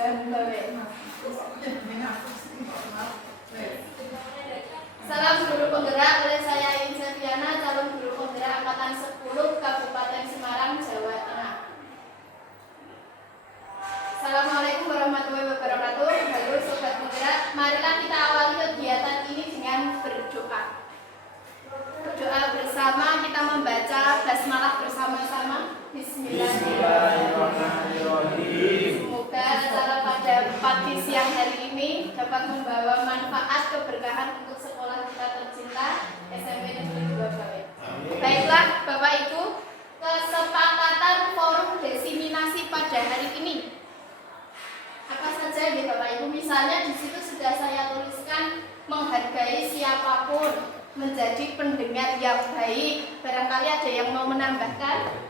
Salam guru penggerak oleh saya Insa Diana, calon guru penggerak angkatan 10 Kabupaten Semarang, Jawa Tengah. Assalamualaikum warahmatullahi wabarakatuh. Halo sobat penggerak, marilah kita awali kegiatan ini dengan berdoa. Berdoa bersama, kita membaca basmalah bersama-sama. Bismillahirrahmanirrahim. Semoga acara pada pagi siang hari ini dapat membawa manfaat keberkahan untuk sekolah kita tercinta SMP Negeri 2 Bawen. Baiklah Bapak Ibu, kesepakatan forum desiminasi pada hari ini. Apa saja ya Bapak Ibu? Misalnya di situ sudah saya tuliskan menghargai siapapun, menjadi pendengar yang baik. Barangkali ada yang mau menambahkan?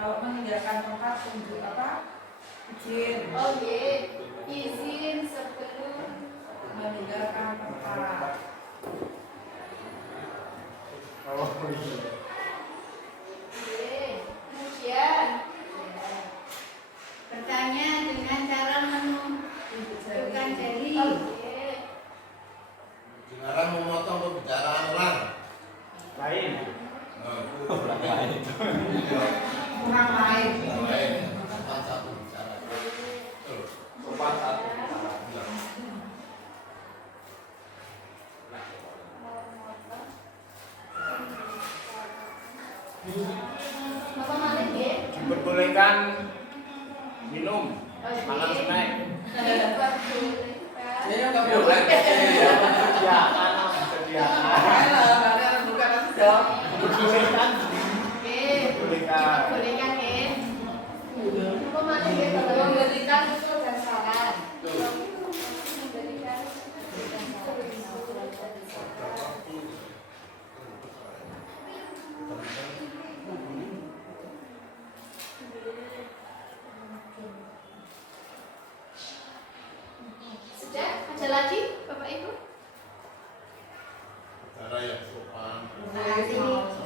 Kalau meninggalkan tempat untuk apa? Izin. Oh iya, izin sebelum Meninggalkan tempat. Kemudian bertanya dengan cara menunjukkan jari. Dilarang memotong pembicaraan orang lain. orang lain. Kurang lain. Sopan satu bicara. Sopan satu. Bapak Malik ya? Diperbolehkan minum, makan snack. Saya nggak boleh. Sediakan, sediakan. Diperbolehkan. Diperbolehkan ya? Bapak Malik ya? Kalau memberikan usul dan saran. Memberikan usul dan saran. Sudah? Ada lagi Bapak Ibu? Cara yang sopan. Nanti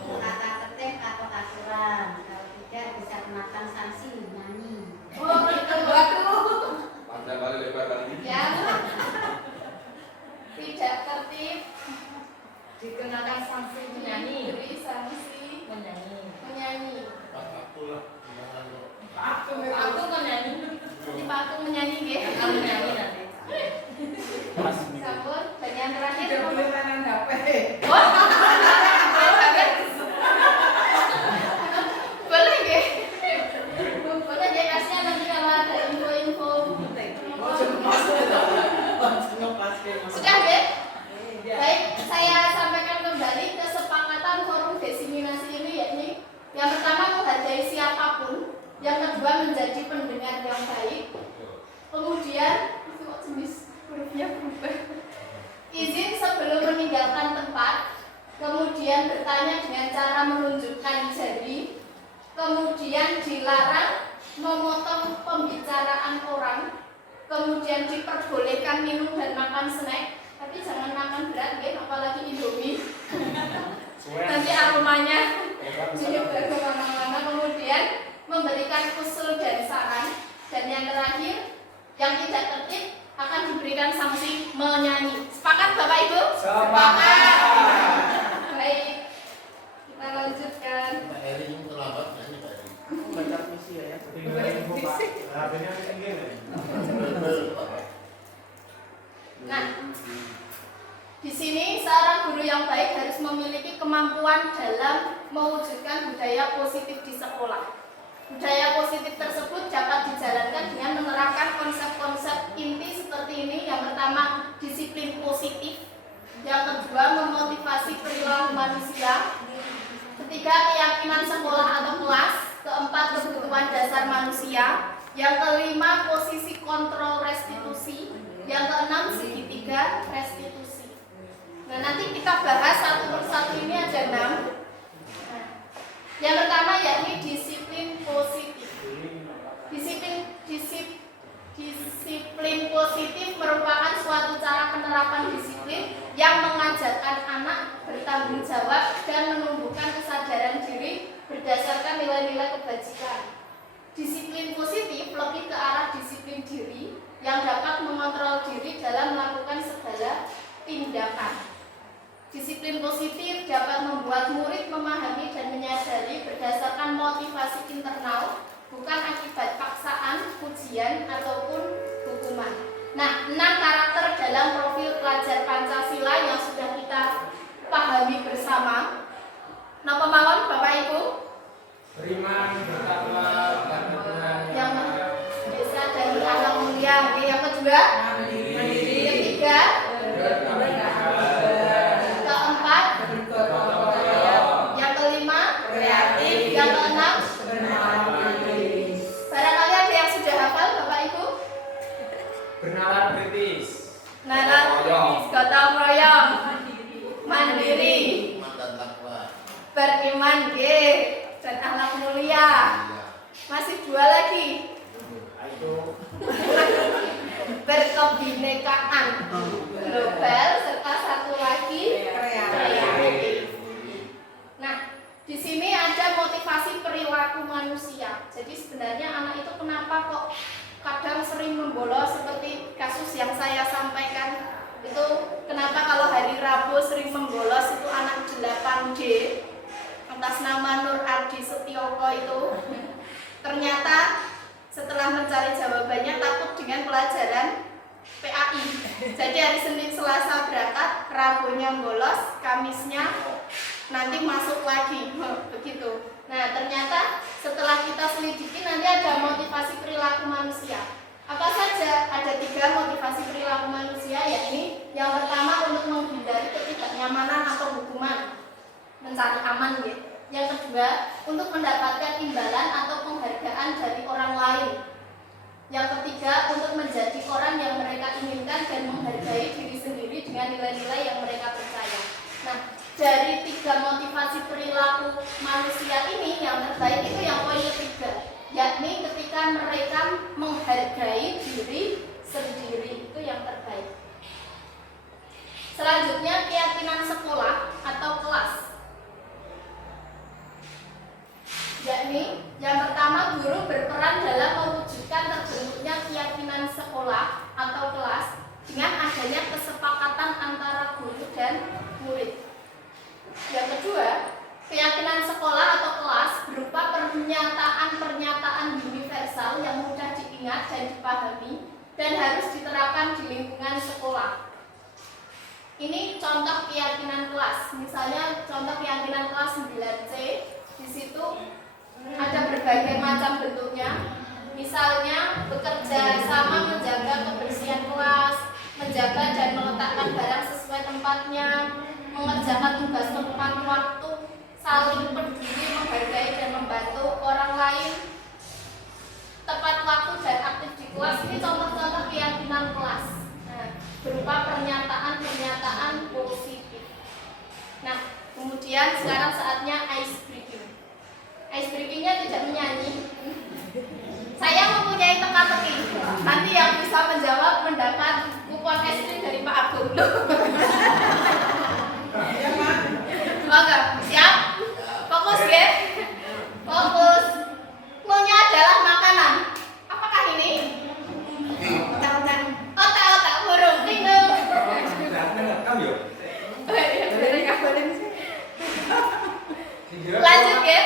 kata ketik atau aturan. Kalau tidak bisa kenakan sanksi nyanyi. Oh, itu waduh. Panjang kali, lebar kali. Ya. Tidak tertib. Dikenakan sanksi menyanyi. Diberi sanksi menyanyi. Pas aku lah. Jangan kok. Aku menyanyi. Nanti Pak Agung menyanyi ya. Aku menyanyi nanti. Sampun. Dan yang terakhir. Tidak boleh tangan HP. Oh. Boleh ya? Boleh ya, kasih nanti kalau ada info-info. Sudah ya? Baik, saya sampaikan kembali kesepakatan forum desiminasi ini, yakni yang pertama menghargai siapapun, yang kedua menjadi pendengar yang baik, kemudian itu kok jenis hurufnya berubah, izin sebelum meninggalkan tempat, kemudian bertanya dengan cara menunjukkan jari, kemudian dilarang memotong pembicaraan orang, kemudian diperbolehkan minum dan makan snack, tapi jangan makan berat ya, apalagi Indomie. Nanti aromanya menyebar kemana-mana. Kemudian memberikan usul dan saran. Dan yang terakhir, yang tidak tertib akan diberikan sanksi menyanyi. Sepakat Bapak Ibu? Sepakat. Baik, kita lanjutkan. Pak Eri yang terlambat nyanyi Pak Eri. Baca puisi ya. HP-nya tinggi nih. Nah, di sini seorang guru yang baik harus memiliki kemampuan dalam mewujudkan budaya positif di sekolah. Budaya positif tersebut dapat dijalankan dengan menerapkan konsep-konsep inti seperti ini. Yang pertama, disiplin positif. Yang kedua, memotivasi perilaku manusia. Ketiga, keyakinan sekolah atau kelas. Keempat, kebutuhan dasar manusia. Yang kelima, posisi kontrol restitusi. Yang keenam, segitiga restitusi. Nah, nanti kita bahas satu persatu, ini ada 6. Yang pertama yakni disiplin positif. Disiplin positif merupakan suatu cara penerapan disiplin yang mengajarkan anak bertanggung jawab dan menumbuhkan kesadaran diri berdasarkan nilai-nilai kebajikan. Disiplin positif lebih ke arah disiplin diri yang dapat mengontrol diri dalam melakukan segala tindakan. Disiplin positif dapat membuat murid memahami dan menyadari berdasarkan motivasi internal, bukan akibat paksaan, ujian, ataupun hukuman. Nah, 6 karakter dalam profil pelajar Pancasila yang sudah kita pahami bersama. Napa mawon Bapak Ibu? Beriman, bertakwa, dan berdoa. Yang bisa dari akhlak mulia. Yang kedua, Mandiri. ketiga, keempat, yang kelima, Kreatif. yang keenam. Bernalar. Barangkali ada yang sudah hafal Bapak Ibu? Bernalar kritis. Nalar, gotong royong, mandiri, Iman dan takwa. beriman, dan akhlak mulia. Iya. Masih 2 lagi, Ayo. berkebinekaan global, serta 1 lagi kreatif. Nah, di sini ada motivasi perilaku manusia. Jadi sebenarnya anak itu kenapa kok kadang sering membolos seperti kasus yang saya sampaikan itu, kenapa kalau hari Rabu sering membolos itu anak 8D atas nama Nur Ardi Setioko itu. Ternyata setelah mencari jawabannya takut dengan pelajaran PAI. Jadi hari Senin Selasa berangkat, Rabunya bolos, Kamisnya nanti masuk lagi. Begitu. Nah, ternyata setelah kita selidiki nanti ada motivasi perilaku manusia. Apa saja? Ada 3 motivasi perilaku manusia, yakni yang pertama untuk menghindari ketidaknyamanan atau hukuman, mencari aman ya. Yang kedua, untuk mendapatkan imbalan atau penghargaan dari orang lain. Yang ketiga, untuk menjadi orang yang mereka inginkan dan menghargai diri sendiri dengan nilai-nilai yang mereka percaya. Nah, dari 3 motivasi perilaku manusia ini, yang terbaik itu yang poin ketiga, yakni ketika mereka menghargai diri sendiri, itu yang terbaik. Selanjutnya, keyakinan sekolah atau kelas. Yakni yang pertama, guru berperan dalam mewujudkan terbentuknya keyakinan sekolah atau kelas dengan adanya kesepakatan antara guru dan murid. Yang kedua, keyakinan sekolah atau kelas berupa pernyataan-pernyataan universal yang mudah diingat dan dipahami dan harus diterapkan di lingkungan sekolah. Ini contoh keyakinan kelas. Misalnya contoh keyakinan kelas 9C, di situ ada berbagai macam bentuknya. Misalnya bekerja sama menjaga kebersihan kelas, menjaga dan meletakkan barang sesuai tempatnya, mengerjakan tugas tepat waktu, saling peduli, menghargai dan membantu orang lain, tepat waktu dan aktif di kelas. Ini contoh-contoh keyakinan kelas. Nah, berupa pernyataan-pernyataan positif. Nah, kemudian sekarang saatnya ice breaking. Ice breakingnya tidak menyanyi. Saya mempunyai teka-teki. Nanti yang bisa menjawab mendapat kupon es krim dari Pak Agung. Oke, siap? Fokus ya? Fokus. Maunya adalah makanan. Apakah ini? Otak-otak burung. Ding-dong. Lanjut ya?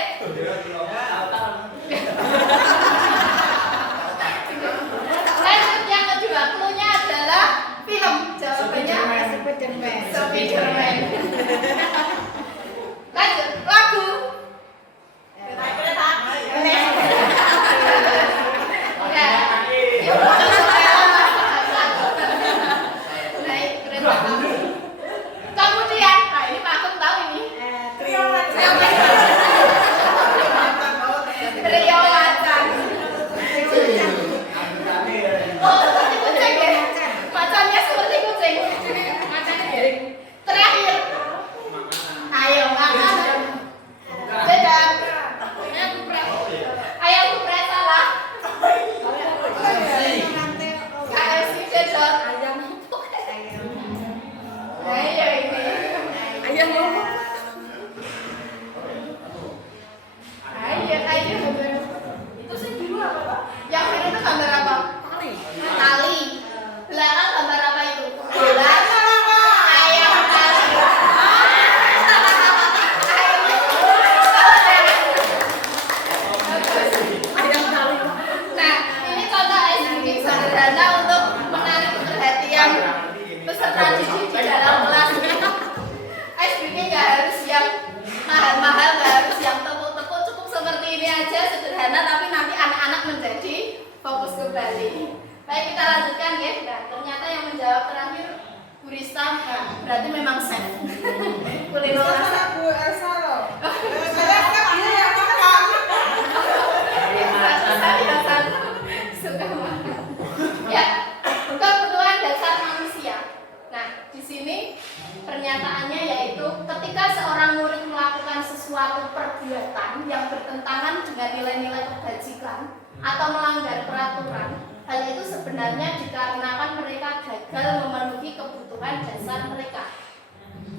tradisi di dalam kelas. SBK nggak harus yang mahal-mahal, nggak harus yang tepuk-tepuk, cukup seperti ini aja, sederhana, tapi nanti anak-anak menjadi fokus kembali. Baik, kita lanjutkan ya. Nah, ternyata yang menjawab terakhir Bu Rista, berarti memang chef. Kulino rasa. Bu Elsa loh. Saya kan dia yang makan. Suka makan. Ya, kebutuhan dasar manusia. Nah, di sini pernyataannya yaitu ketika seorang murid melakukan sesuatu perbuatan yang bertentangan dengan nilai-nilai kebajikan atau melanggar peraturan, hal itu sebenarnya dikarenakan mereka gagal memenuhi kebutuhan dasar mereka.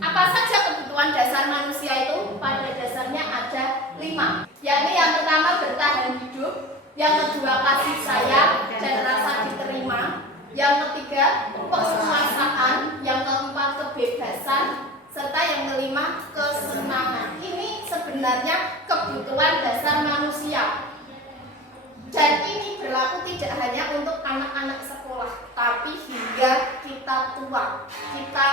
Apa saja kebutuhan dasar manusia itu? Pada dasarnya ada 5, yakni yang pertama bertahan hidup, yang kedua kasih sayang dan rasa diterima, yang ketiga kekuasaan, yang keempat kebebasan, serta yang kelima kesenangan. Ini sebenarnya kebutuhan dasar manusia. Dan ini berlaku tidak hanya untuk anak-anak sekolah, tapi hingga kita tua, kita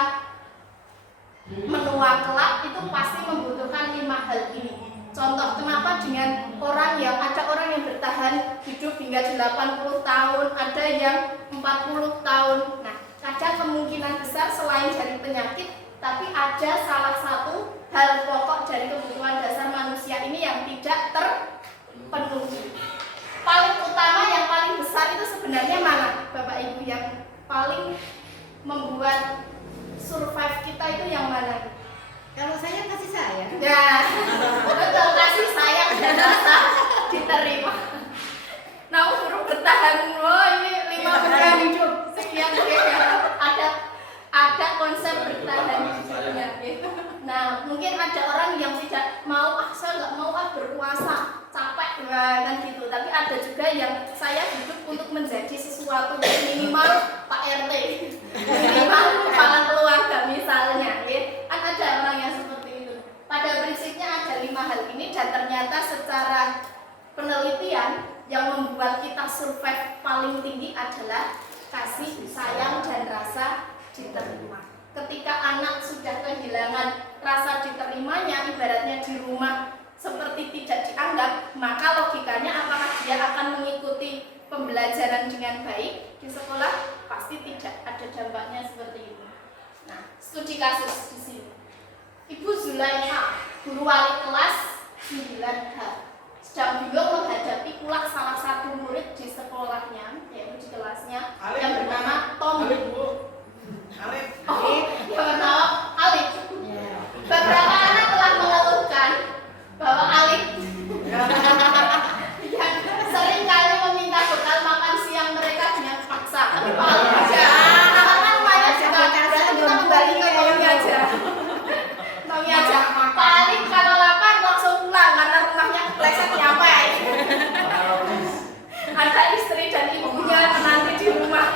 menua kelak itu pasti membutuhkan 5 hal ini. Contoh, kenapa dengan ada orang yang bertahan hidup hingga 80 tahun, ada yang 40 tahun. Nah, ada kemungkinan besar selain dari penyakit, tapi ada salah satu hal pokok dari kebutuhan dasar manusia ini yang tidak terpenuhi. Paling utama yang paling besar itu sebenarnya mana, Bapak Ibu, yang paling membuat survive kita itu yang mana? Kalau saya kasih sayang. Ya, betul, kasih sayang dan rasa diterima. Nah, suruh bertahan, ini 5 bulan hidup sekian ya. Ada konsep bertahan hidupnya gitu. Nah, mungkin ada orang yang tidak mau, saya nggak mau berpuasa, capek kan gitu. Tapi ada juga yang saya hidup untuk menjadi sesuatu, minimal Pak RT, minimal kepala keluarga misalnya, ya. Kan ada orang yang seperti itu. Pada prinsipnya ada 5 hal ini, dan ternyata secara penelitian yang membuat kita survive paling tinggi adalah kasih sayang dan rasa diterima. Ketika anak sudah kehilangan rasa diterimanya, ibaratnya di rumah seperti tidak dianggap, maka logikanya apakah dia akan mengikuti pembelajaran dengan baik di sekolah? Pasti tidak, ada dampaknya seperti itu. Nah, studi kasus di sini. Ibu Zulaikha, guru wali kelas 9H, sedang bingung menghadapi pula salah satu murid di sekolahnya, yaitu di kelasnya, yang bernama Tommy. Yang bernama Alif. Beberapa anak telah mengeluhkan bahwa Alif yang sering kali meminta bekal makan siang mereka dengan paksa. Tapi Pak Alif aja, karena rumahnya juga berarti kita kembali ke Tommy aja. Tommy aja. Pak Alif kalau lapar langsung pulang karena rumahnya kepleset nyampe. Ada istri dan ibunya menanti di rumah.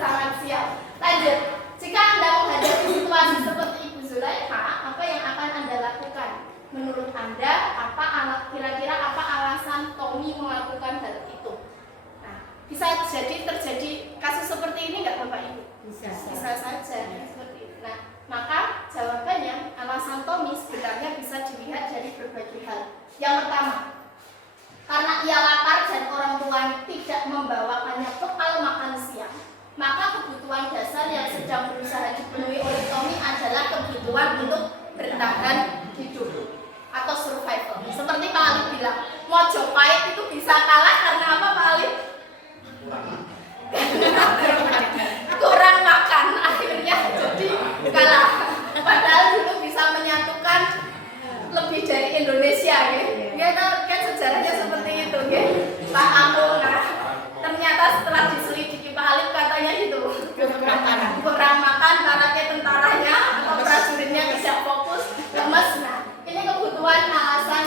Sangat siap. Lanjut, jika Anda menghadapi situasi seperti Ibu Zulaikha, apa yang akan Anda lakukan? Menurut Anda, kira-kira apa alasan Tommy melakukan hal itu? Nah, bisa terjadi kasus seperti ini nggak Bapak Ibu? Bisa saja seperti itu. Nah, maka jawabannya alasan Tommy sebenarnya bisa dilihat dari berbagai hal. Yang pertama, karena ia lapar dan orang tua tidak membawakannya bekal makan siang, maka kebutuhan dasar yang sedang berusaha dipenuhi oleh Tommy adalah kebutuhan untuk bertahan hidup atau survival. Seperti Pak Alif bilang, Mojopahit itu bisa kalah karena apa Pak Alif? Kurang makan, akhirnya jadi kalah. Padahal dulu bisa menyatukan lebih dari Indonesia, ya kan sejarahnya seperti itu, ya. Pak Amung, ternyata setelah diselidiki Pak Alif katanya gitu, kurang makan karena tentaranya atau prajuritnya tidak fokus, lemes. Nah, ini kebutuhan alasan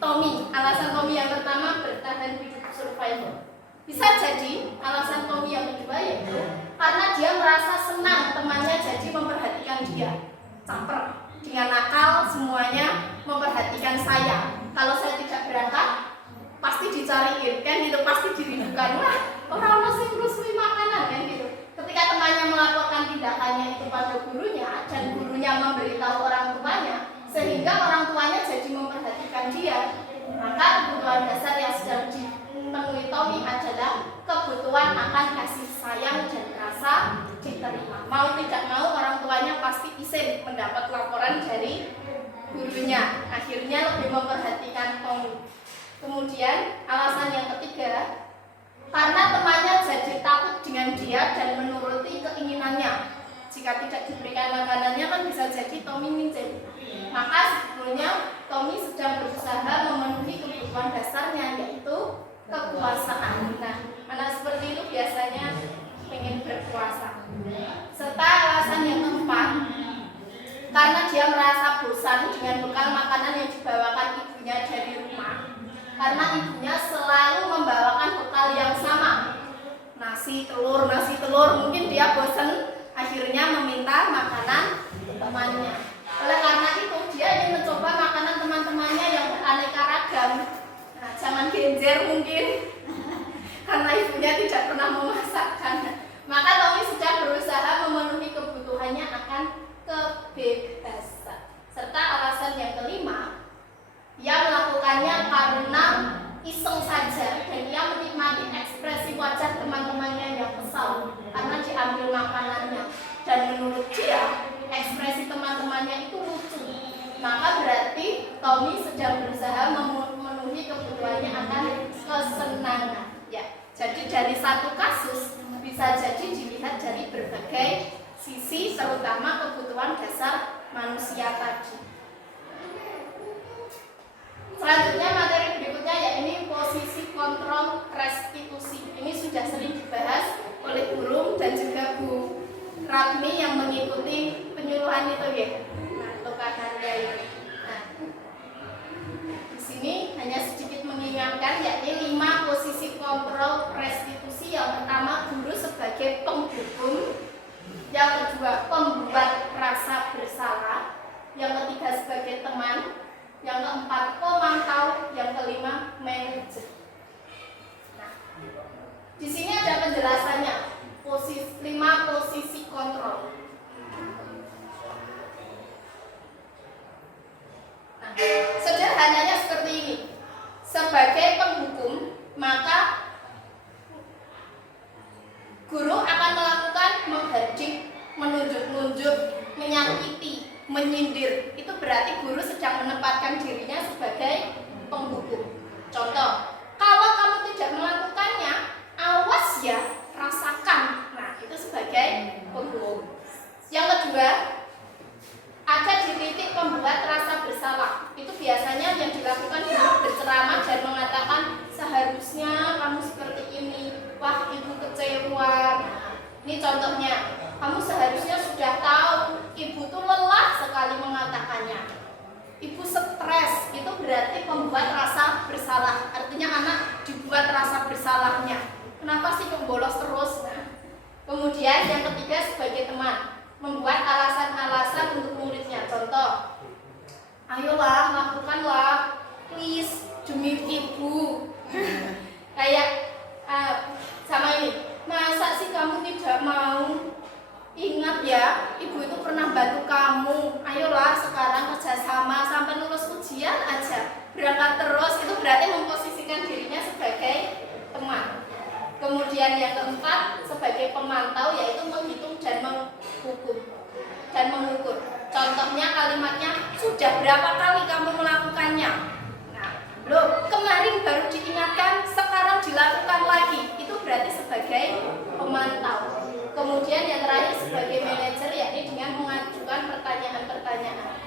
Tommy yang pertama bertahan hidup survival. Bisa jadi alasan Tommy yang kedua yaitu karena dia merasa senang temannya jadi memperhatikan dia, caper, dengan nakal semuanya memperhatikan saya. Kalau saya tidak berangkat pasti dicariin kan gitu, pasti dirindukan. Wah, orang masih terus makanan kan gitu. Ketika temannya melaporkan dapat laporan dari gurunya. Akhirnya lebih memperhatikan Tommy. Kemudian alasan yang ketiga, karena temannya jadi takut dengan dia dan menuruti keinginannya. Jika tidak diberikan makanannya kan bisa jadi Tommy mincin. Maka sebetulnya Tommy sedang berusaha memenuhi kebutuhan dasarnya, yaitu kekuasaan. Nah, anak seperti itu biasanya pengen berkuasa. Serta alasan yang keempat, karena dia merasa bosan dengan bekal makanan yang dibawakan ibunya dari rumah. Karena ibunya selalu membawakan bekal yang sama, nasi telur. Mungkin dia bosan, akhirnya meminta makanan temannya. Oleh karena itu dia ingin mencoba makanan teman-temannya yang beraneka ragam. Nah, jangan genjer mungkin karena ibunya tidak pernah memasakkan. Maka Tommy sedang berusaha memenuhi kebutuhannya akan kebebasan. Serta alasan yang kelima, ia melakukannya karena iseng saja dan ia menikmati ekspresi wajah teman-temannya yang kesal karena diambil makanannya, dan menurut dia ekspresi teman-temannya itu lucu. Maka berarti Tommy sedang berusaha memenuhi kebutuhannya akan kesenangan. Ya, jadi dari satu kasus bisa jadi dilihat dari berbagai sisi, terutama kebutuhan dasar manusia tadi. Selanjutnya materi berikutnya yakni posisi kontrol restitusi. Ini sudah sering dibahas oleh guru dan juga Bu Ratmi yang mengikuti penyuluhan itu ya. Nah, Tokakarya ini. Nah, di sini hanya sedikit mengingatkan yakni 5 posisi kontrol restitusi. Yang pertama, guru sebagai penghukum. Yang kedua, pembuat rasa bersalah. Yang ketiga, sebagai teman. Yang keempat, pemantau. Yang kelima, manajer. Nah, di sini ada penjelasannya. 5 posisi kontrol. Nah, sederhananya seperti ini. Sebagai penghukum, maka guru akan melakukan menghardik, menunjuk-nunjuk, menyakiti, menyindir. Itu berarti guru sedang menempatkan dirinya sebagai penghukum. Contoh, kalau kamu tidak melakukannya, awas ya, rasakan. Nah, itu sebagai penghukum. Yang kedua, ada di titik pembuat rasa bersalah. Itu biasanya yang dilakukan guru berceramah dan mengatakan seharusnya kamu seperti ini. Wah, ibu kecewa. Nah, ini contohnya. Kamu seharusnya sudah tahu, ibu tuh lelah sekali mengatakannya. Ibu stres, itu berarti membuat rasa bersalah. Artinya anak dibuat rasa bersalahnya. Kenapa sih bolos terus? Nah, kemudian yang ketiga sebagai teman, membuat alasan-alasan untuk muridnya. Contoh, ayolah lakukanlah, please, demi ibu. Kayak sama ini, masa sih kamu tidak mau? Ingat ya, ibu itu pernah bantu kamu. Ayolah sekarang kerjasama sampai lulus ujian aja, berangkat terus. Itu berarti memposisikan dirinya sebagai teman. Kemudian yang keempat sebagai pemantau, yaitu menghitung dan menghukum dan mengukur. Contohnya kalimatnya, sudah berapa kali kamu melakukannya? Nah, loh, kemarin baru diingatkan, sekarang dilakukan lagi. Itu berarti sebagai pemantau. Kemudian yang terakhir sebagai manajer, yakni dengan mengajukan pertanyaan-pertanyaan.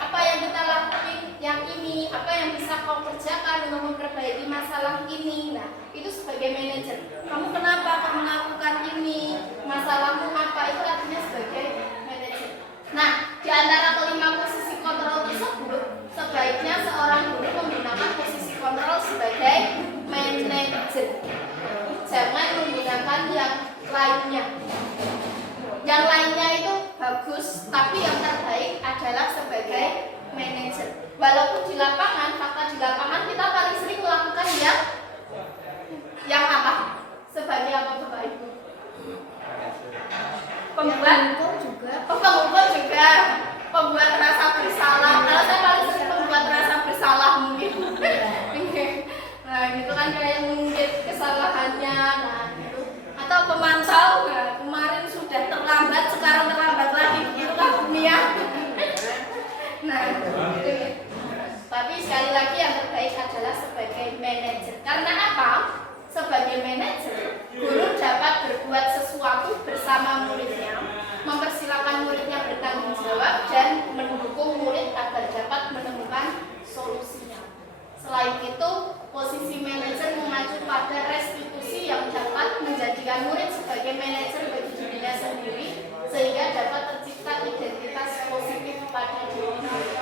Apa yang kita lakukan yang ini? Apa yang bisa kau kerjakan untuk memperbaiki masalah ini? Nah, itu sebagai manajer. Kamu kenapa kau melakukan ini? Masalahmu apa? Itu artinya sebagai manajer. Nah, di antara kelima posisi kontrol tersebut, sebaiknya seorang guru menggunakan posisi kontrol sebagai manajer. Jangan menggunakan yang lainnya. Yang lainnya itu bagus, tapi yang terbaik adalah sebagai manajer. Walaupun di lapangan, fakta di lapangan kita paling sering melakukan yang apa? Sebagai apa Bapak Ibu? Pembuat juga. Pembuat rasa bersalah. Kalau saya paling sering pembuat rasa bersalah mungkin. Nah, gitu kan kayak mungkin kesalahannya. Nah, gitu. Atau pemantau, nah, kemarin sudah terlambat, sekarang terlambat lagi, gitu kan dunia. sebagai manajer, guru dapat berbuat sesuatu bersama muridnya, mempersilahkan muridnya bertanggung jawab dan mendukung murid agar dapat menemukan solusinya. Selain itu, posisi manajer mengacu pada restitusi yang dapat menjadikan murid sebagai manajer bagi dirinya sendiri sehingga dapat tercipta identitas positif pada diri murid.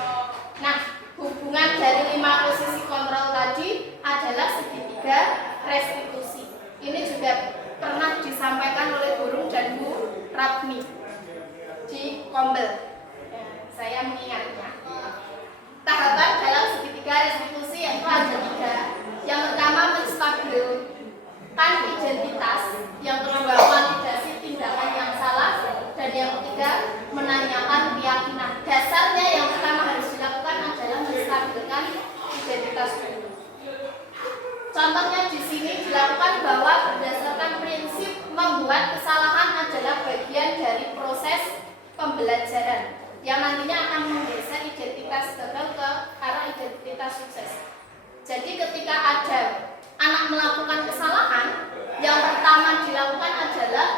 Nah, hubungan dari 5 posisi kontrol tadi adalah segitiga restitusi. Ini juga pernah disampaikan oleh Burung dan Bu Ratmi di Kombel. Saya mengingatnya. Tahapan dalam segitiga restitusi yaitu ada 3. Yang pertama menstabilkan identitas, yang kedua validasi tindakan yang salah, dan yang ketiga menanyakan keyakinan. Dasarnya yang pertama harus dilakukan adalah menstabilkan identitas dulu. Contohnya di sini dilakukan bahwa berdasarkan prinsip membuat kesalahan adalah bagian dari proses pembelajaran yang nantinya akan menggeser identitas gagal ke arah identitas sukses. Jadi ketika ada anak melakukan kesalahan, yang pertama dilakukan adalah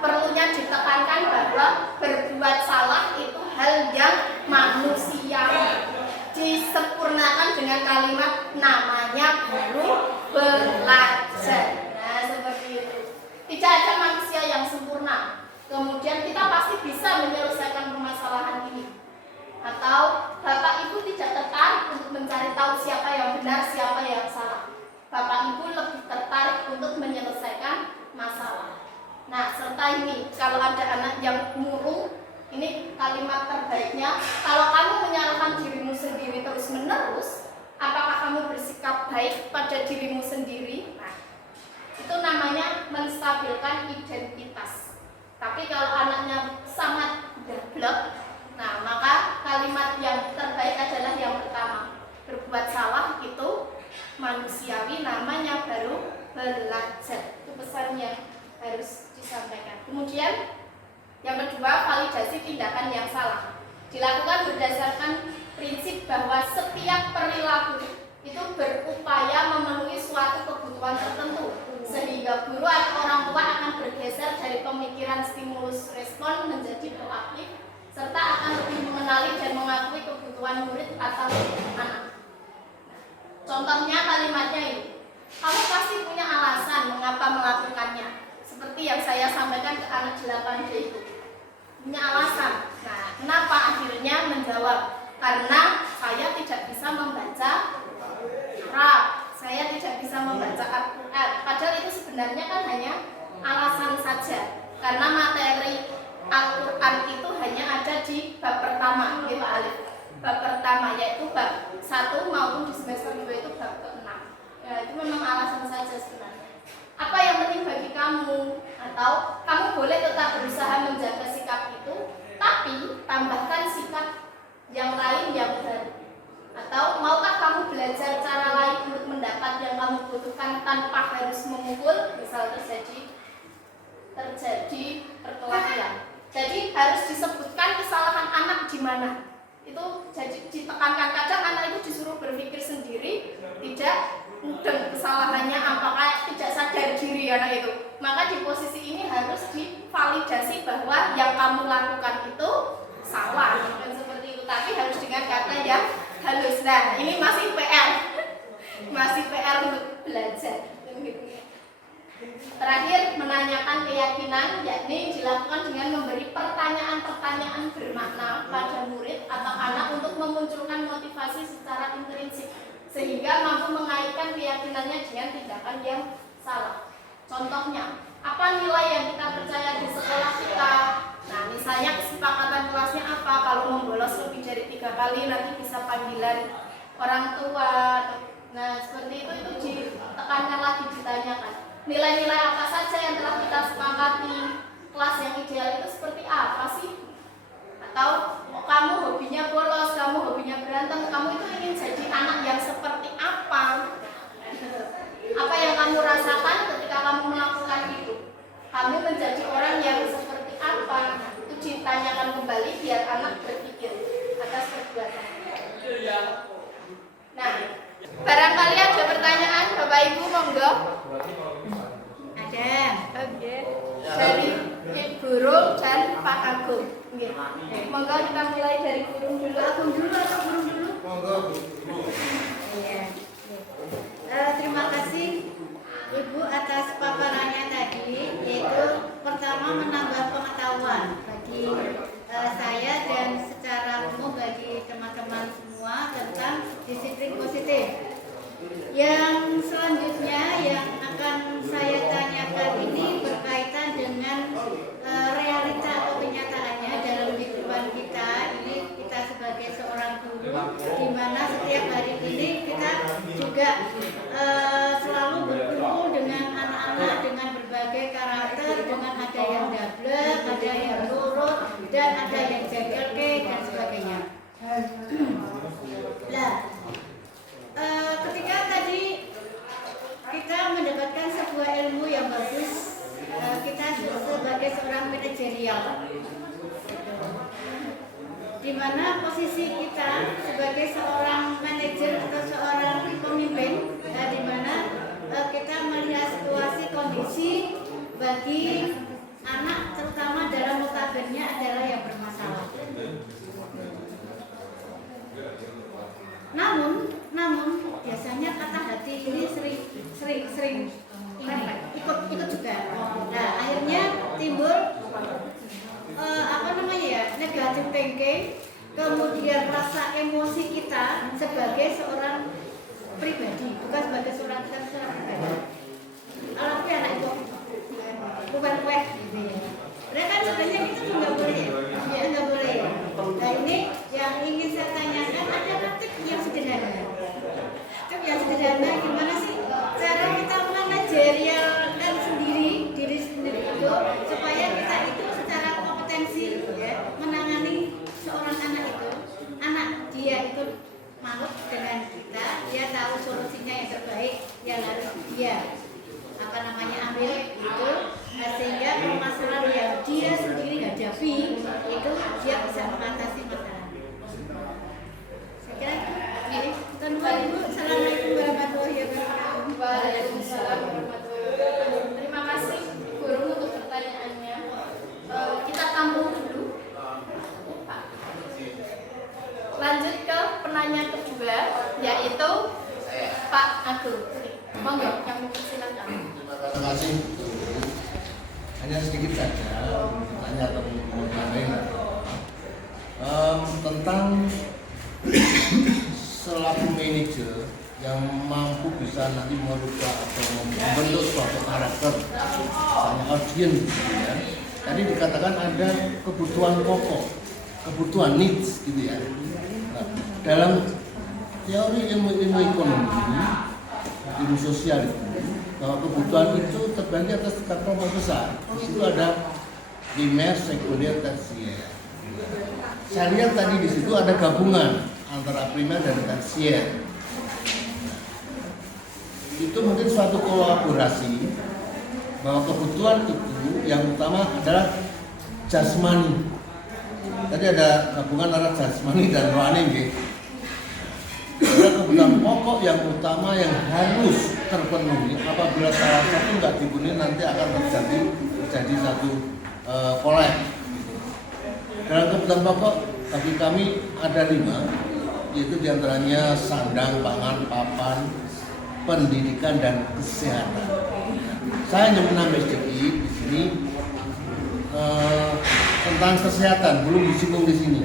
perlunya ditekankan bahwa berbuat salah itu hal yang manusiawi. Disempurnakan dengan kalimat namanya baru belajar. Nah, seperti itu. Tidak ada manusia yang sempurna. Kemudian kita pasti bisa menyelesaikan permasalahan ini. Atau Bapak Ibu tidak tertarik untuk mencari tahu siapa yang benar, siapa yang salah. Bapak Ibu lebih tertarik untuk menyelesaikan masalah. Nah, serta ini kalau ada anak yang murung, ini kalimat terbaiknya, kalau kamu menyalahkan dirimu sendiri terus-menerus, apakah kamu bersikap baik pada dirimu sendiri? Nah, itu namanya menstabilkan identitas. Tapi kalau anaknya sangat gablek, nah maka kalimat yang terbaik adalah yang pertama. Berbuat salah itu manusiawi, namanya baru belajar. Itu pesan yang harus disampaikan. Kemudian yang kedua, validasi tindakan yang salah. Dilakukan berdasarkan prinsip bahwa setiap perilaku itu berupaya memenuhi suatu kebutuhan tertentu, sehingga guru atau orang tua akan bergeser dari pemikiran stimulus respon menjadi proaktif, serta akan lebih mengenali dan mengakui kebutuhan murid atau anak. Contohnya kalimatnya ini, kamu pasti punya alasan mengapa melakukannya. Seperti yang saya sampaikan ke anak 8D itu, punya alasan. Nah, kenapa akhirnya menjawab? Karena saya tidak bisa membaca Arab, saya tidak bisa membaca Al-Quran. Padahal itu sebenarnya kan hanya alasan saja. Karena materi Al-Quran itu hanya ada di bab pertama, gitu Pak Alif. Bab pertama yaitu bab 1 maupun di semester 2 itu bab ke-6. Ya, itu memang alasan saja sebenarnya. Apa yang penting bagi kamu? Atau kamu boleh tetap berusaha menjaga sikap itu, tapi tambahkan sikap yang lain yang baru. Atau maukah kamu belajar cara lain untuk mendapat yang kamu butuhkan tanpa harus memukul? Misal terjadi perkelahian. Jadi harus disebutkan kesalahan anak di mana. Itu jadi ditekankan. Kadang anak itu disuruh berpikir sendiri, tidak mudeng kesalahannya apakah tidak sadar diri anak itu. Maka di posisi ini harus divalidasi bahwa yang kamu lakukan itu salah, bukan seperti itu. Tapi harus dengan kata yang halus. Nah, ini masih PR, masih PR untuk belajar. Terakhir, menanyakan keyakinan, yakni dilakukan dengan memberi pertanyaan-pertanyaan bermakna pada murid atau anak untuk memunculkan motivasi secara intrinsik, sehingga mampu mengaitkan keyakinannya dengan tindakan yang salah. Contohnya, apa nilai yang kita percaya di sekolah kita? Nah, misalnya kesepakatan kelasnya apa? Kalau membolos lebih dari 3 kali nanti bisa panggilan orang tua. Nah, seperti itu ditekankan lagi, ditanyakan. Nilai-nilai apa saja yang telah kita sepakati? Kelas yang ideal itu seperti apa sih? Atau kamu hobinya bolos, kamu hobinya berantem, kamu itu ingin jadi anak yang seperti apa? Apa yang kamu rasakan ketika kamu melakukan itu? Kamu menjadi orang yang seperti apa? Itu ditanyakan kembali biar anak berpikir atas perbuatan. Nah, barangkali ada pertanyaan, Bapak Ibu, monggo. berarti kalau misalnya Ada. Oke. Dari Ibu Guru dan Pak Agung. Nggih. Monggo kita mulai dari guru dulu. Agung dulu atau burung dulu? Monggo Bu. Iya. Terima kasih Ibu atas paparannya tadi, yaitu pertama menambah pengetahuan bagi saya dan secara umum bagi teman-teman semua tentang disiplin positif. Yang selanjutnya yang akan saya tanyakan ini berkaitan dengan realita atau kenyataannya dalam kehidupan kita. Ini kita sebagai seorang guru, di mana setiap hari ini kita juga selalu berkumpul dengan anak-anak dengan berbagai karakter, dengan ada yang dablek, ada yang nurut, dan ada yang jengkelke dan sebagainya. Nah, ketika tadi kita mendapatkan sebuah ilmu yang bagus, kita sebagai seorang manajerial, di mana posisi kita sebagai seorang manajer atau seorang pemimpin, di mana kita melihat situasi kondisi bagi anak, terutama dalam notabene adalah yang bermasalah. Namun biasanya kata hati ini sering ikut juga. Nah, akhirnya timbul negatif thinking, kemudian rasa emosi kita sebagai seorang pribadi, bukan sebagai seorang pribadi. Kalau aku anak itu bukan kue, mereka kan sebenarnya itu nggak boleh ya, nggak boleh. Nah, ini yang ingin saya tanyakan, ada tip yang sederhana. Tip yang sederhana gimana sih cara kita manajerialkan diri sendiri itu supaya kita itu secara kompetensi ya menangani seorang anak itu, dia itu manut dengan kita, dia tahu solusinya yang terbaik yang harus dia ambil itu, sehingga permasalahan yang dia sendiri hadapi itu dia bisa mengatasi masalah. Saya kira ini. Ibu, assalamualaikum warahmatullahi wabarakatuh. Waalaikumsalam warahmatullahi wabarakatuh. Terima kasih guru untuk pertanyaannya. Kita tampung dulu. Lanjut ke penanya kedua, yaitu Pak Agung. Monggo, kami persilakan. Terima kasih. Hanya sedikit saja tanya atau mengenai tentang selaku manajer yang mampu bisa nanti merubah atau membentuk suatu karakter, misalnya audiens, gitu ya. Tadi dikatakan ada kebutuhan pokok, kebutuhan needs, gitu ya. Nah, dalam teori ilmu ekonomi, ilmu sosial itu, bahwa kebutuhan itu terbagi atas tiga kelompok besar. Di situ ada primer, sekunder, tersier. Saya lihat tadi di situ ada gabungan antara primer dan tersier. Itu mungkin suatu kolaborasi bahwa kebutuhan itu yang utama adalah jasmani. Tadi ada gabungan antara jasmani dan rohani, gitu. Ada kebutuhan pokok yang utama yang harus terpenuhi. Apabila salah satu nggak dipenuhi nanti akan terjadi satu kolek. Dalam kebutuhan pokok bagi kami ada 5, yaitu diantaranya sandang, pangan, papan, pendidikan dan kesehatan. Saya hanya menambah sedikit di sini tentang kesehatan, belum disinggung di sini.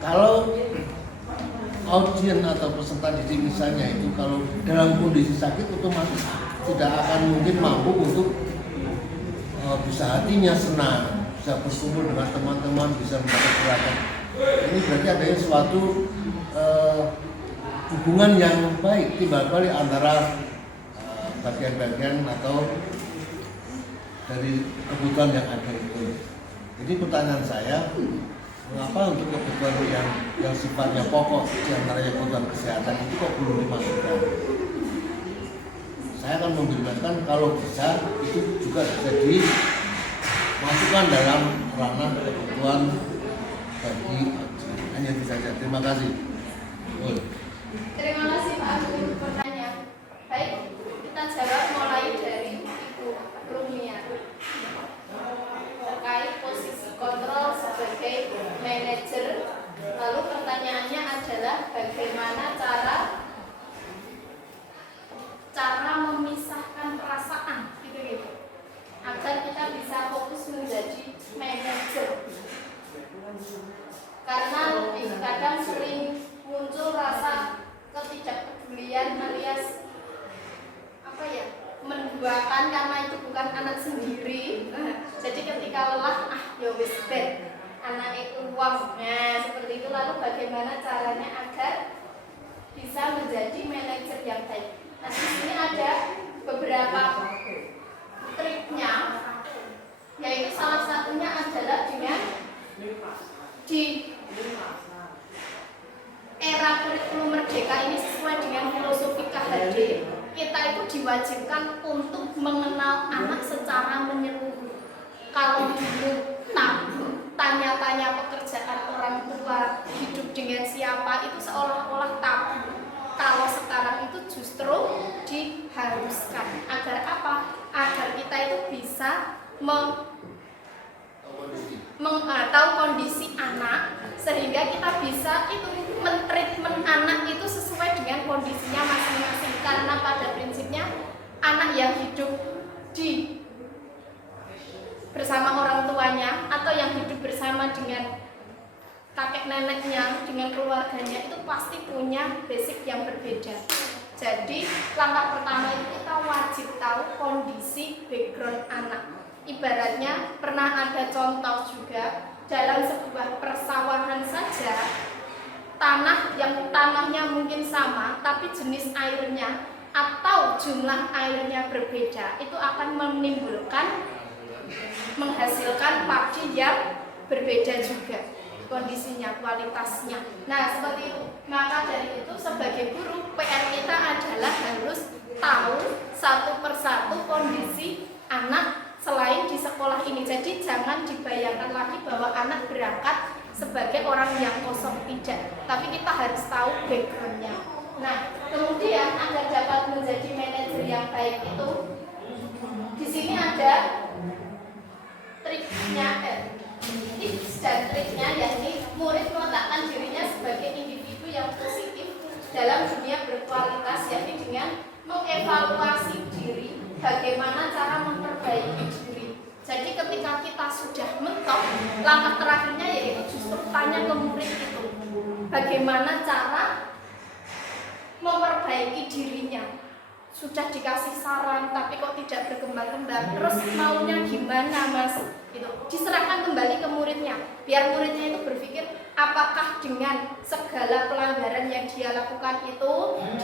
Kalau audien atau peserta didik misalnya itu kalau dalam kondisi sakit otomatis tidak akan mungkin mampu untuk bisa hatinya senang, bisa berkumpul dengan teman-teman, bisa mendapat gerakan. Ini berarti adanya suatu hubungan yang baik timbal balik antara bagian-bagian atau dari kebutuhan yang ada itu. Jadi pertanyaan saya, mengapa untuk kebutuhan yang sifatnya pokok, diantaranya kebutuhan kesehatan itu kok belum dimasukkan? Saya akan memberikan kalau bisa itu juga bisa dimasukkan dalam ranah kebutuhan bagi hanya itu saja. Terima kasih. Terima kasih Pak Agung untuk pertanyaan. Baik, kita jawab. diduakan karena itu bukan anak sendiri. Jadi ketika lelah, ya wis ben anak itu uang. Nah, seperti itu. Lalu bagaimana caranya agar bisa menjadi manajer yang baik? Nah, di sini ada beberapa triknya, yaitu salah satunya adalah dengan di era kurikulum merdeka ini sesuai dengan filosofi KHD, kita itu diwajibkan untuk mengenal anak secara menyeluruh. Kalau dulu tanya-tanya pekerjaan orang tua, hidup dengan siapa, itu seolah-olah tabu. Kalau sekarang itu justru diharuskan. Agar apa? Agar kita itu bisa tahu kondisi anak, sehingga kita bisa itu mentreatment anak itu sesuai dengan kondisinya masing-masing. Karena pada prinsipnya anak yang hidup bersama orang tuanya atau yang hidup bersama dengan kakek neneknya, dengan keluarganya, itu pasti punya basic yang berbeda. Jadi langkah pertama itu kita wajib tahu kondisi background anak. Ibaratnya pernah ada contoh juga dalam sebuah persawahan saja, tanahnya mungkin sama tapi jenis airnya atau jumlah airnya berbeda, itu akan menghasilkan padi yang berbeda juga kondisinya, kualitasnya. Nah, seperti itu. Maka dari itu sebagai guru, PR kita adalah harus tahu satu persatu kondisi anak selain di sekolah ini. Jadi jangan dibayangkan lagi bahwa anak berangkat sebagai orang yang kosong, tidak. Tapi kita harus tahu backgroundnya. Nah, kemudian agar dapat menjadi manajer yang baik itu, di sini ada triknya, tips dan triknya, yakni murid meletakkan dirinya sebagai individu yang positif dalam dunia berkualitas, yakni dengan mengevaluasi diri, bagaimana cara memperbaiki diri. Jadi ketika kita sudah mentok, langkah terakhirnya yaitu justru tanya ke murid itu, bagaimana cara memperbaiki dirinya. Sudah dikasih saran tapi kok tidak berkembang-kembang, terus maunya gimana mas? Gitu. Diserahkan kembali ke muridnya, biar muridnya itu berpikir apakah dengan segala pelanggaran yang dia lakukan itu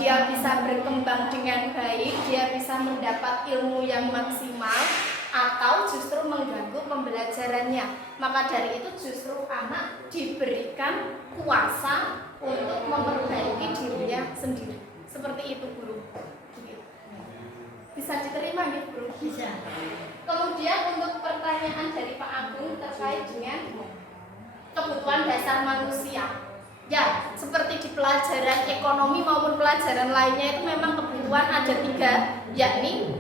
dia bisa berkembang dengan baik, dia bisa mendapat ilmu yang maksimal, atau justru mengganggu pembelajarannya. Maka dari itu justru anak diberikan kuasa untuk memperbaiki dirinya sendiri. Seperti itu guru. Bisa diterima gitu bro? Bisa. Kemudian untuk pertanyaan dari Pak Agung terkait dengan kebutuhan dasar manusia. Ya, seperti di pelajaran ekonomi maupun pelajaran lainnya itu memang kebutuhan ada 3, yakni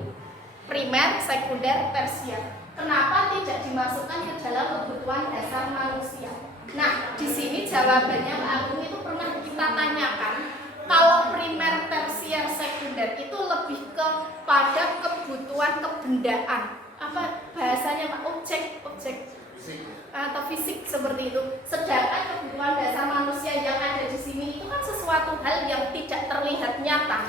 primer, sekunder, tersier. Kenapa tidak dimasukkan ke dalam kebutuhan dasar manusia? Nah, di sini jawabannya Pak Agung itu pernah kita tanyakan. Kalau primer, tersier, sekunder itu lebih kepada kebutuhan kebendaan. Apa bahasanya Pak? Objek atau fisik seperti itu. Sedangkan kebutuhan dasar manusia yang ada di sini itu kan sesuatu hal yang tidak terlihat nyata.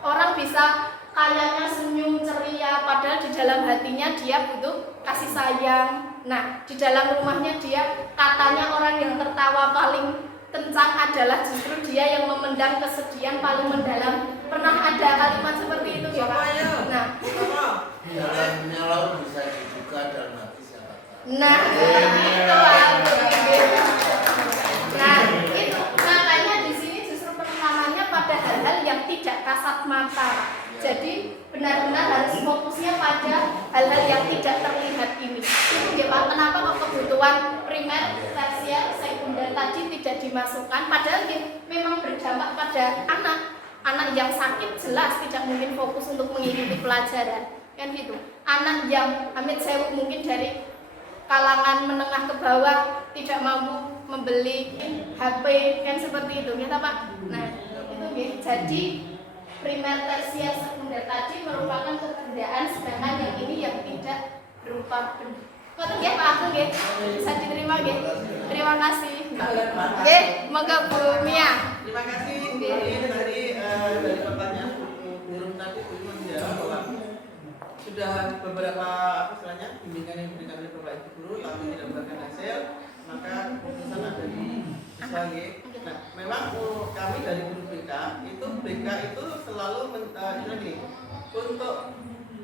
Orang bisa kayaknya senyum ceria, padahal di dalam hatinya dia butuh kasih sayang. Nah, di dalam rumahnya dia katanya orang yang tertawa paling kencang adalah justru dia yang memendam kesedihan paling mendalam. Pernah ada kalimat seperti itu ya Pak? Nah, dalamnya laut bisa dibuka dalam hati siapa tahu. Nah, itu Pak. Nah, itu makanya di sini justru penekanannya pada hal-hal yang tidak kasat mata. Jadi benar-benar harus fokusnya pada hal-hal yang tidak terlihat ini. Itu ya Pak, kenapa kok kebutuhan primer, tersier, sekunder tadi tidak dimasukkan? Padahal memang berdampak pada anak yang sakit jelas tidak mungkin fokus untuk mengikuti pelajaran, kan gitu. Anak yang amit sewu mungkin dari kalangan menengah ke bawah tidak mampu membeli HP, kan seperti itu, ya Pak. Nah, itu gitu. Jadi primer, tersier, sekunder tadi merupakan kebendaan, sedangkan yang ini yang tidak berupa benda. Kok ya Pak Agung nggih? Bisa diterima nggih? Terima kasih. Nggih, moga Bu Mia. Terima kasih. Ini dari pertanyaan burung tadi belum menjawab bahwa sudah beberapa bimbingan yang diberikan oleh Bapak Ibu guru tapi tidak membuahkan hasil, maka keputusan ada di siswa nggih. Nah, memang kami dari guru BK itu selalu untuk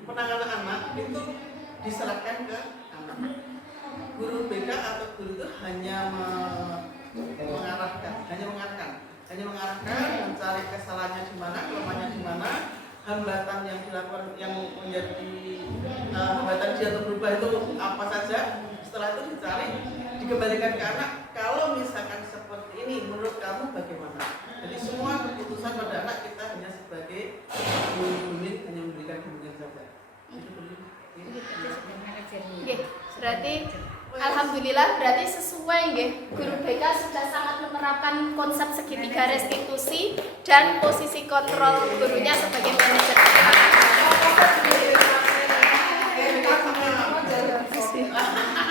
penanganan anak itu diserahkan ke anak. Guru BK atau guru itu hanya mengarahkan, mencari kesalahannya di mana, kelemahannya di mana, hambatan yang dilakukan yang menjadi hambatan dia untuk berubah itu apa saja. Setelah itu dicari, dikembalikan ke anak. Kalau misalkan seperti ini, menurut kamu bagaimana? Jadi semua keputusan pada anak kita hanya sebagai guru hanya memberikan bimbingan saja. Oke, berarti alhamdulillah berarti sesuai nggih. Guru BK sudah sangat menerapkan konsep segitiga restitusi dan posisi kontrol gurunya sebagai manajer. Sama